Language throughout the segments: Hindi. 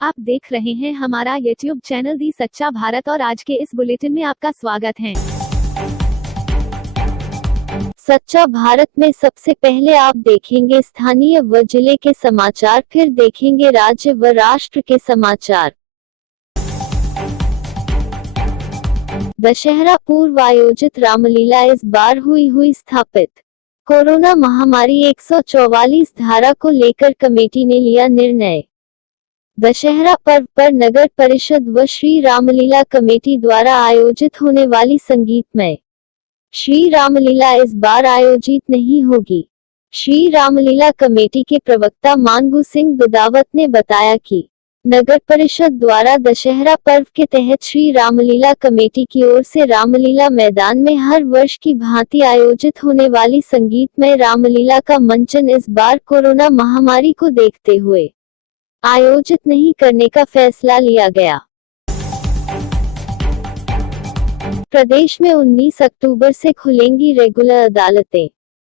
आप देख रहे हैं हमारा YouTube चैनल दी सच्चा भारत और आज के इस बुलेटिन में आपका स्वागत है। सच्चा भारत में सबसे पहले आप देखेंगे स्थानीय व जिले के समाचार, फिर देखेंगे राज्य व राष्ट्र के समाचार। दशहरा पूर्व आयोजित रामलीला इस बार हुई स्थापित। कोरोना महामारी 144 धारा को लेकर कमेटी ने लिया निर्णय। दशहरा पर्व पर नगर परिषद व श्री रामलीला कमेटी द्वारा आयोजित होने वाली संगीतमय श्री रामलीला इस बार आयोजित नहीं होगी। श्री रामलीला कमेटी के प्रवक्ता मानगू सिंह दुदावत ने बताया कि नगर परिषद द्वारा दशहरा पर्व के तहत श्री रामलीला कमेटी की ओर से रामलीला मैदान में हर वर्ष की भांति आयोजित होने वाली संगीतमय रामलीला का मंचन इस बार कोरोना महामारी को देखते हुए आयोजित नहीं करने का फैसला लिया गया। प्रदेश में 19 अक्टूबर से खुलेंगी रेगुलर अदालतें।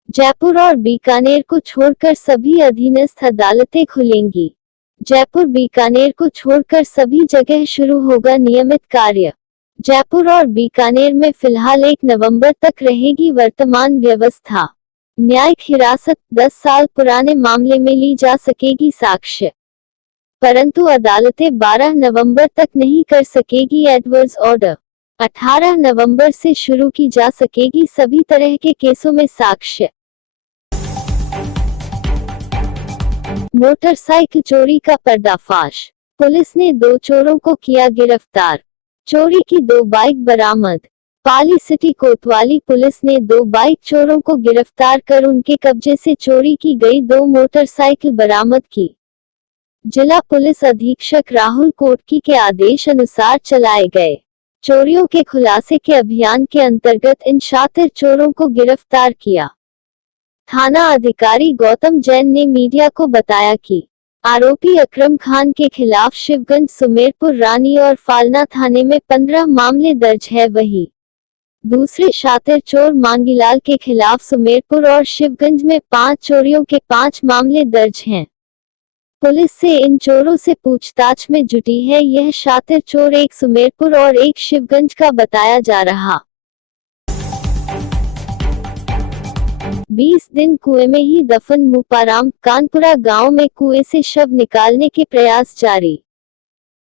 जयपुर और बीकानेर को छोड़कर सभी अधीनस्थ अदालतें खुलेंगी। जयपुर बीकानेर को छोड़कर सभी जगह शुरू होगा नियमित कार्य। जयपुर और बीकानेर में फिलहाल 1 नवंबर तक रहेगी वर्तमान व्यवस्था। न्यायिक हिरासत 10 साल पुराने मामले में ली जा सकेगी साक्ष्य, परंतु अदालतें 12 नवंबर तक नहीं कर सकेगी एडवर्स ऑर्डर। 18 नवंबर से शुरू की जा सकेगी सभी तरह के केसों में साक्ष्य। मोटरसाइकिल चोरी का पर्दाफाश। पुलिस ने 2 चोरों को किया गिरफ्तार। चोरी की 2 बाइक बरामद। पाली सिटी कोतवाली पुलिस ने 2 बाइक चोरों को गिरफ्तार कर उनके कब्जे से चोरी की गई 2 मोटरसाइकिल बरामद की। जिला पुलिस अधीक्षक राहुल कोटकी के आदेश अनुसार चलाए गए चोरियों के खुलासे के अभियान के अंतर्गत इन शातिर चोरों को गिरफ्तार किया। थाना अधिकारी गौतम जैन ने मीडिया को बताया कि आरोपी अकरम खान के खिलाफ शिवगंज, सुमेरपुर, रानी और फालना थाने में 15 मामले दर्ज है। वहीं दूसरे शातिर चोर मांगीलाल के खिलाफ सुमेरपुर और शिवगंज में 5 चोरियों के 5 मामले दर्ज हैं। पुलिस से इन चोरों से पूछताछ में जुटी है। यह शातिर चोर एक सुमेरपुर और एक शिवगंज का बताया जा रहा। 20 दिन कुएं में ही दफन मुपाराम। कानपुरा गांव में कुएं से शव निकालने के प्रयास जारी।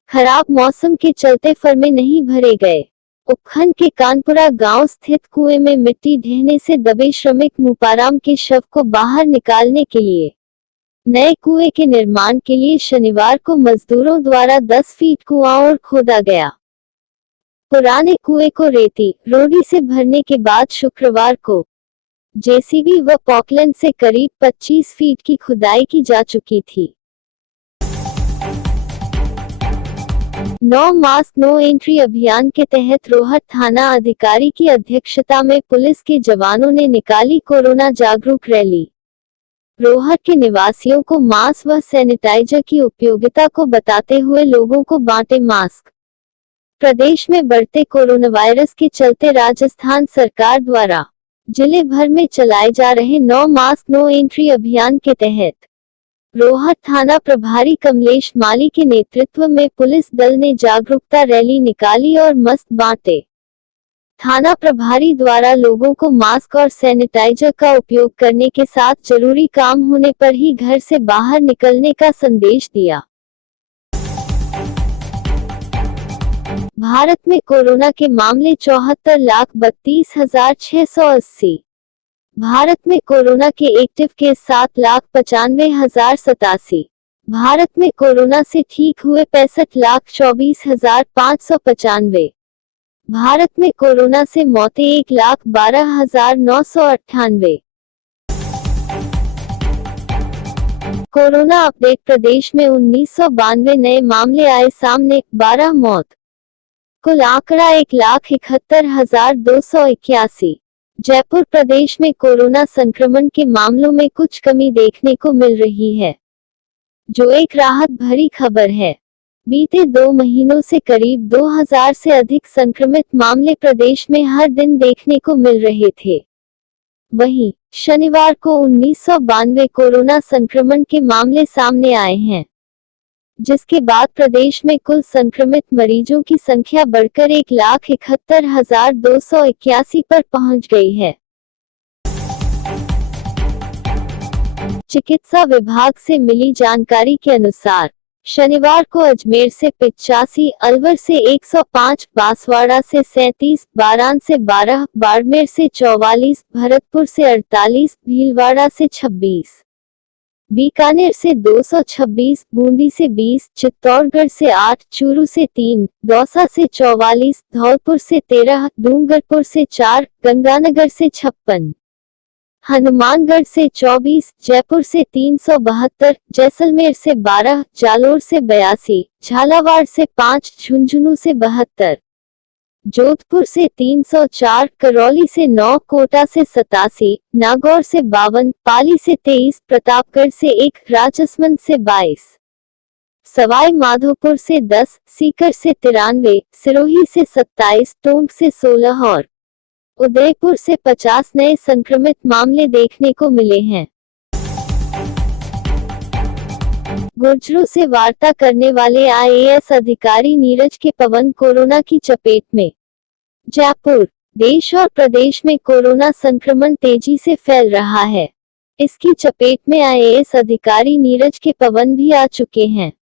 खराब मौसम के चलते फर्मे नहीं भरे गए। उपखंड के कानपुरा गांव स्थित कुएं में मिट्टी ढहने से दबे श्रमिक मुपाराम के शव को बाहर निकालने के लिए नए कुएं के निर्माण के लिए शनिवार को मजदूरों द्वारा 10 फीट कुआं और खोदा गया। पुराने कुएं को रेती रोड़ी से भरने के बाद शुक्रवार को जेसीबी व पॉकलैंड से करीब 25 फीट की खुदाई की जा चुकी थी। नो मास्क नो एंट्री अभियान के तहत रोहट थाना अधिकारी की अध्यक्षता में पुलिस के जवानों ने निकाली कोरोना जागरूक रैली। रोहट के निवासियों को मास्क व सैनिटाइजर की उपयोगिता को बताते हुए लोगों को बांटे मास्क। प्रदेश में बढ़ते कोरोना वायरस के चलते राजस्थान सरकार द्वारा जिले भर में चलाए जा रहे नो मास्क नो एंट्री अभियान के तहत रोहट थाना प्रभारी कमलेश माली के नेतृत्व में पुलिस दल ने जागरूकता रैली निकाली और मस्त बांटे। थाना प्रभारी द्वारा लोगों को मास्क और सैनिटाइजर का उपयोग करने के साथ जरूरी काम होने पर ही घर से बाहर निकलने का संदेश दिया। भारत में कोरोना के मामले 74,32,680। भारत में कोरोना के एक्टिव केस 7,95,087। भारत में कोरोना से ठीक हुए 65,24,595। भारत में कोरोना से मौतें 1,12,998। Corona update. प्रदेश में 1992 नए मामले आए सामने, 12 मौत। कुल आंकड़ा 1,71,281। जयपुर। प्रदेश में कोरोना संक्रमण के मामलों में कुछ कमी देखने को मिल रही है, जो एक राहत भरी खबर है। बीते 2 महीनों से करीब 2000 से अधिक संक्रमित मामले प्रदेश में हर दिन देखने को मिल रहे थे। वहीं शनिवार को 1992 कोरोना संक्रमण के मामले सामने आए हैं। जिसके बाद प्रदेश में कुल संक्रमित मरीजों की संख्या बढ़कर 1,71,281 पर पहुंच गई है। चिकित्सा विभाग से मिली जानकारी के अनुसार शनिवार को अजमेर से 85, अलवर से 105, बांसवाड़ा से 37, बारान से 12, बाड़मेर से 44, भरतपुर से 48, भीलवाड़ा से 26, बीकानेर से 226, बूंदी से 20, चित्तौड़गढ़ से 8, चूरू से 3, दौसा से 44, धौलपुर से 13, डूंगरपुर से 4, गंगानगर से 56, हनुमानगढ़ से 24, जयपुर से 372, जैसलमेर से 12, जालोर से 82, झालावाड़ से 5, झुंझुनू से 72, जोधपुर से 304, करौली से 9, कोटा से 87, नागौर से 52, पाली से 23, प्रतापगढ़ से 1, राजसमंद से 22, सवाई माधोपुर से 10, सीकर से 93, सिरोही से 27, टोंक से 16 और उदयपुर से 50 नए संक्रमित मामले देखने को मिले हैं। गुर्जरों से वार्ता करने वाले आईएएस अधिकारी नीरज के पवन कोरोना की चपेट में। जयपुर। देश और प्रदेश में कोरोना संक्रमण तेजी से फैल रहा है। इसकी चपेट में आईएएस अधिकारी नीरज के पवन भी आ चुके हैं।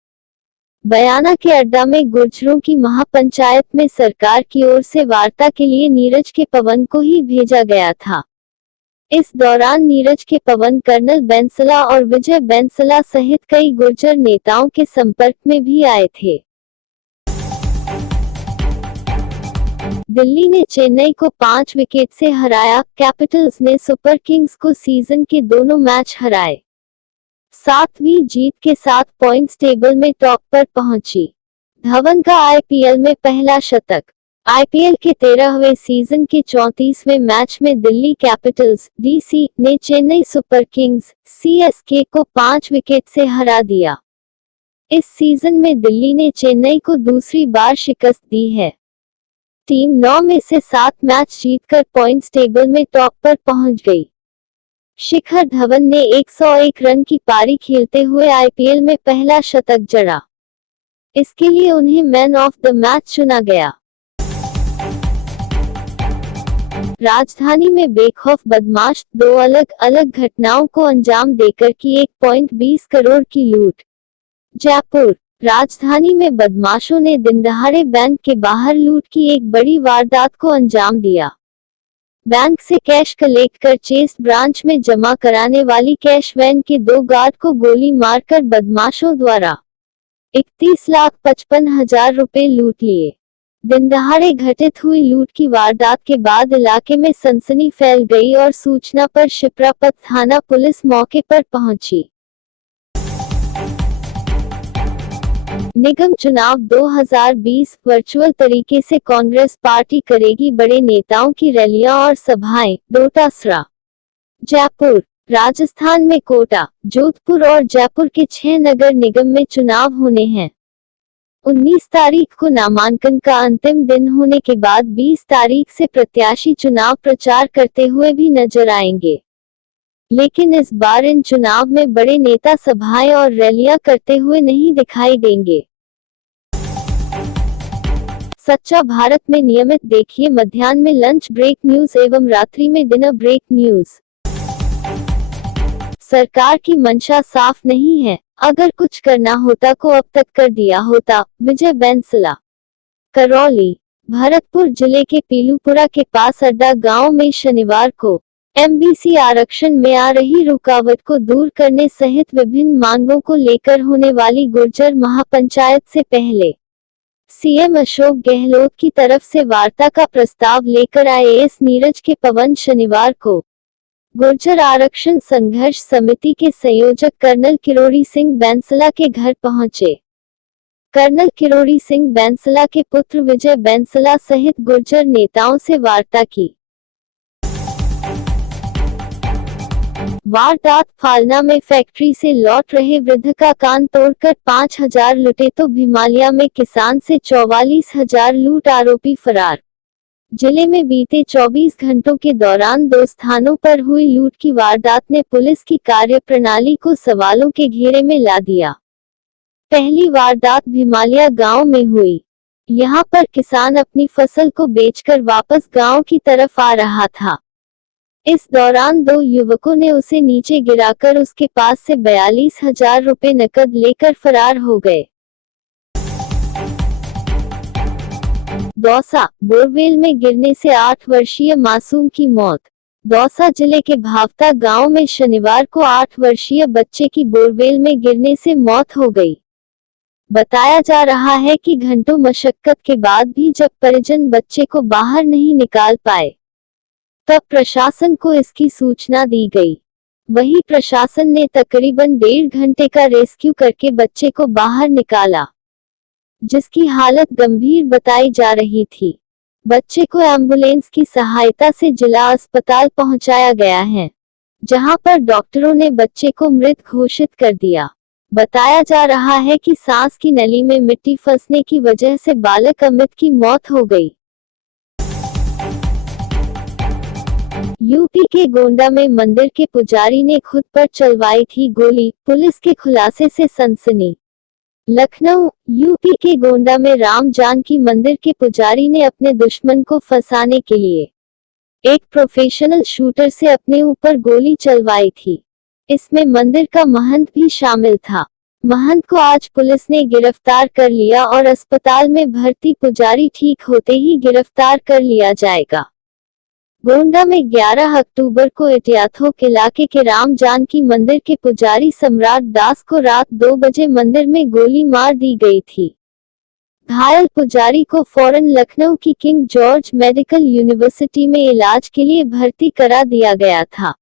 बयाना के अड्डा में गुर्जरों की महापंचायत में सरकार की ओर से वार्ता के लिए नीरज के पवन को ही भेजा गया था। इस दौरान नीरज के पवन कर्नल बैंसला और विजय बैंसला सहित कई गुर्जर नेताओं के संपर्क में भी आए थे। दिल्ली ने चेन्नई को 5 विकेट से हराया। कैपिटल्स ने सुपर किंग्स को सीजन के दोनों मैच हराए। 7वीं जीत के साथ पॉइंट्स टेबल में टॉप पर पहुंची। धवन का आईपीएल में पहला शतक। आईपीएल के 13वें सीजन के 34वें मैच में दिल्ली कैपिटल्स डीसी ने चेन्नई सुपर किंग्स सीएसके को 5 विकेट से हरा दिया। इस सीजन में दिल्ली ने चेन्नई को दूसरी बार शिकस्त दी है। टीम 9 में से 7 मैच जीतकर पॉइंट्स टेबल में टॉप पर पहुंच गई। शिखर धवन ने 101 रन की पारी खेलते हुए आईपीएल में पहला शतक जड़ा। इसके लिए उन्हें मैन ऑफ द मैच चुना गया। राजधानी में बेखौफ बदमाश 2 अलग अलग घटनाओं को अंजाम देकर की 1.20 करोड़ की लूट। जयपुर। राजधानी में बदमाशों ने दिनदहाड़े बैंक के बाहर लूट की एक बड़ी वारदात को अंजाम दिया। बैंक से कैश कलेक्ट कर चेस्ट ब्रांच में जमा कराने वाली कैश वैन के 2 गार्ड को गोली मारकर बदमाशों द्वारा 31,55,000 रुपए लूट लिए। दिनदहाड़े घटित हुई लूट की वारदात के बाद इलाके में सनसनी फैल गई और सूचना पर शिप्रापत थाना पुलिस मौके पर पहुंची। निगम चुनाव 2020 वर्चुअल तरीके से कांग्रेस पार्टी करेगी बड़े नेताओं की रैलियां और सभाएं। डोटासरा। जयपुर। राजस्थान में कोटा, जोधपुर और जयपुर के 6 नगर निगम में चुनाव होने हैं। 19 तारीख को नामांकन का अंतिम दिन होने के बाद 20 तारीख से प्रत्याशी चुनाव प्रचार करते हुए भी नजर आएंगे। लेकिन इस बार इन चुनाव में बड़े नेता सभाएं और रैलियां करते हुए नहीं दिखाई देंगे। सच्चा भारत में नियमित देखिए मध्याह्न में लंच ब्रेक न्यूज एवं रात्रि में डिनर ब्रेक न्यूज। सरकार की मंशा साफ नहीं है। अगर कुछ करना होता को अब तक कर दिया होता। विजय बैंसला। करौली। भरतपुर जिले के पीलूपुरा के पास अड्डा गांव में शनिवार को एमबीसी आरक्षण में आ रही रुकावट को दूर करने सहित विभिन्न मांगों को लेकर होने वाली गुर्जर महापंचायत से पहले सीएम अशोक गहलोत की तरफ से वार्ता का प्रस्ताव लेकर आईएएस नीरज के पवन शनिवार को गुर्जर आरक्षण संघर्ष समिति के संयोजक कर्नल किरोड़ी सिंह बैंसला के घर पहुंचे। कर्नल किरोड़ी सिंह बैंसला के पुत्र विजय बैंसला सहित गुर्जर नेताओं से वार्ता की। वारदात। फालना में फैक्ट्री से लौट रहे वृद्ध का कान तोड़कर 5,000 लुटे तो भीमालिया में किसान से 44,000 लूट, आरोपी फरार। जिले में बीते 24 घंटों के दौरान 2 स्थानों पर हुई लूट की वारदात ने पुलिस की कार्यप्रणाली को सवालों के घेरे में ला दिया। पहली वारदात भिमालिया गांव में हुई। यहां पर किसान अपनी फसल को बेचकर वापस गांव की तरफ आ रहा था। इस दौरान दो युवकों ने उसे नीचे गिराकर उसके पास से 42,000 रुपए नकद लेकर फरार हो गए। दौसा, बोरवेल में गिरने से 8 वर्षीय मासूम की मौत। दौसा जिले के भावता गांव में शनिवार को 8 वर्षीय बच्चे की बोरवेल में गिरने से मौत हो गई। बताया जा रहा है कि घंटों मशक्कत के बाद भी जब परिजन बच्चे को बाहर नहीं निकाल पाए, तब प्रशासन को इसकी सूचना दी गई। वहीं प्रशासन ने तकरीबन 1.5 घंटे का रेस्क्यू करके बच्चे को बाहर निकाला, जिसकी हालत गंभीर बताई जा रही थी। बच्चे को एम्बुलेंस की सहायता से जिला अस्पताल पहुंचाया गया है, जहां पर डॉक्टरों ने बच्चे को मृत घोषित कर दिया। बताया जा रहा है कि सांस की नली में मिट्टी फंसने की वजह से बालक अमित की मौत हो गई। यूपी के गोंडा में मंदिर के पुजारी ने खुद पर चलवाई थी गोली, पुलिस के खुलासे से सनसनी। लखनऊ, यूपी के गोंडा में राम जानकी मंदिर के पुजारी ने अपने दुश्मन को फंसाने के लिए एक प्रोफेशनल शूटर से अपने ऊपर गोली चलवाई थी। इसमें मंदिर का महंत भी शामिल था। महंत को आज पुलिस ने गिरफ्तार कर लिया और अस्पताल में भर्ती पुजारी ठीक होते ही गिरफ्तार कर लिया जाएगा। गोंडा में 11 अक्टूबर को इटियाथोक इलाके के राम जानकी मंदिर के पुजारी सम्राट दास को रात 2 बजे मंदिर में गोली मार दी गई थी। घायल पुजारी को फौरन लखनऊ की किंग जॉर्ज मेडिकल यूनिवर्सिटी में इलाज के लिए भर्ती करा दिया गया था।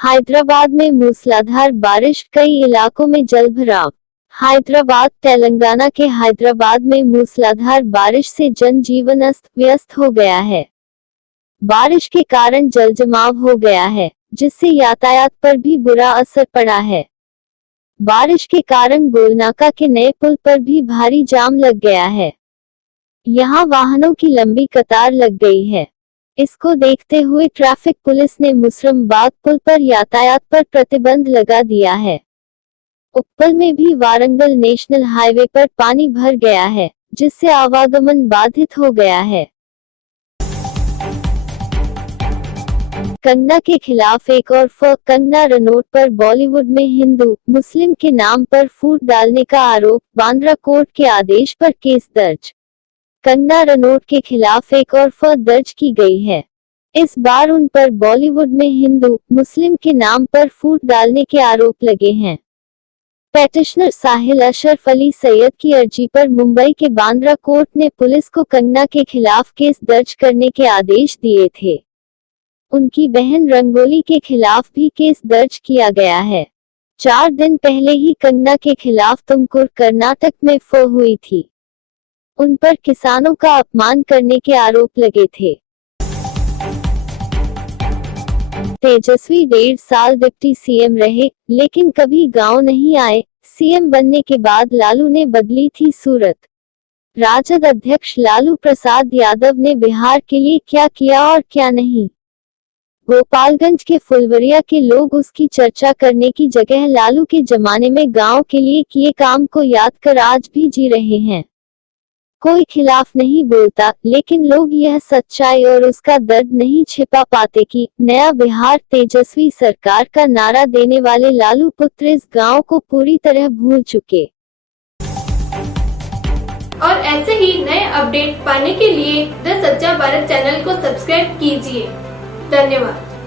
हैदराबाद में मूसलाधार बारिश, कई इलाकों में जलभराव। हैदराबाद, तेलंगाना के हैदराबाद में मूसलाधार बारिश से जनजीवन अस्त व्यस्त हो गया है। बारिश के कारण जलजमाव हो गया है, जिससे यातायात पर भी बुरा असर पड़ा है। बारिश के कारण गोलनाका के नए पुल पर भी भारी जाम लग गया है। यहां वाहनों की लंबी कतार लग गई है। इसको देखते हुए ट्रैफिक पुलिस ने मुसरमबाग पुल पर यातायात पर प्रतिबंध लगा दिया है। उप्पल में भी वारंगल नेशनल हाईवे पर पानी भर गया है, जिससे आवागमन बाधित हो गया है। कंगना के खिलाफ एक और कंगना रनौत पर बॉलीवुड में हिंदू मुस्लिम के नाम पर फूट डालने का आरोप, बांद्रा कोर्ट के आदेश पर केस दर्ज। कंगना रनौत के खिलाफ एक और दर्ज की गई है। इस बार उन पर बॉलीवुड में हिंदू मुस्लिम के नाम पर फूट डालने के आरोप लगे हैं। पेटिशनर साहिल अशरफ अली सैयद की अर्जी पर मुंबई के बांद्रा कोर्ट ने पुलिस को कंगना के खिलाफ केस दर्ज करने के आदेश दिए थे। उनकी बहन रंगोली के खिलाफ भी केस दर्ज किया गया है। 4 दिन पहले ही कंगना के खिलाफ तुमकुर, कर्नाटक में हुई थी। उन पर किसानों का अपमान करने के आरोप लगे थे। तेजस्वी 1.5 साल डिप्टी सीएम रहे, लेकिन कभी गांव नहीं आए। सीएम बनने के बाद लालू ने बदली थी सूरत। राजद अध्यक्ष लालू प्रसाद यादव ने बिहार के लिए क्या किया और क्या नहीं। गोपालगंज के फुलवरिया के लोग उसकी चर्चा करने की जगह लालू के जमाने में गांव के लिए किए काम को याद कर आज भी जी रहे हैं। कोई खिलाफ नहीं बोलता, लेकिन लोग यह सच्चाई और उसका दर्द नहीं छिपा पाते कि नया बिहार तेजस्वी सरकार का नारा देने वाले लालू पुत्र इस गांव को पूरी तरह भूल चुके। और ऐसे ही नए अपडेट पाने के लिए द सच्चा भारत चैनल को सब्सक्राइब कीजिए। धन्यवाद।